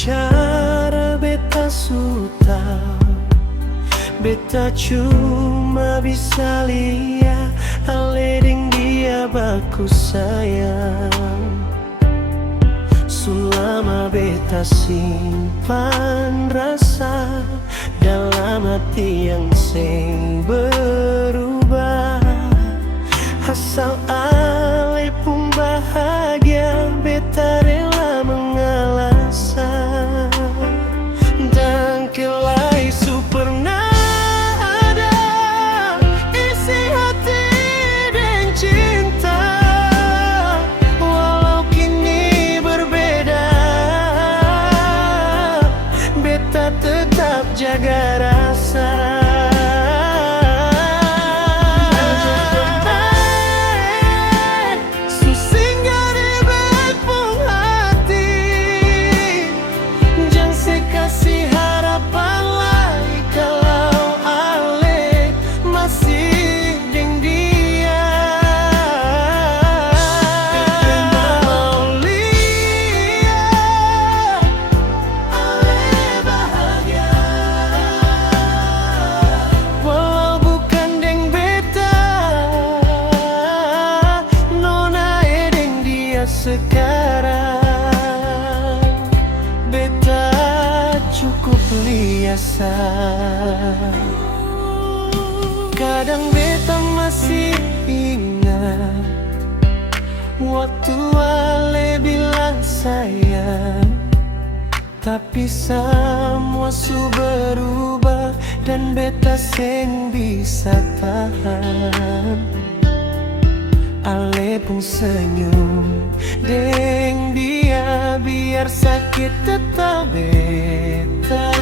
Cara beta suta, beta cuma bisa lihat ale deng dia baku sayang. Selama beta simpan rasa dalam hati yang seng berubah, asal ale pun bahagia, beta rela mengalah. Dan kelai su pernah ada isi hati dan cinta, walau kini berbeda, beta tetap jaga rasa. Sekarang beta cukup liasa. Kadang beta masih ingat waktu ale bilang sayang, tapi semua su berubah dan beta seng bisa tahan. Ale pun senyum deng dia biar sakit tetap beta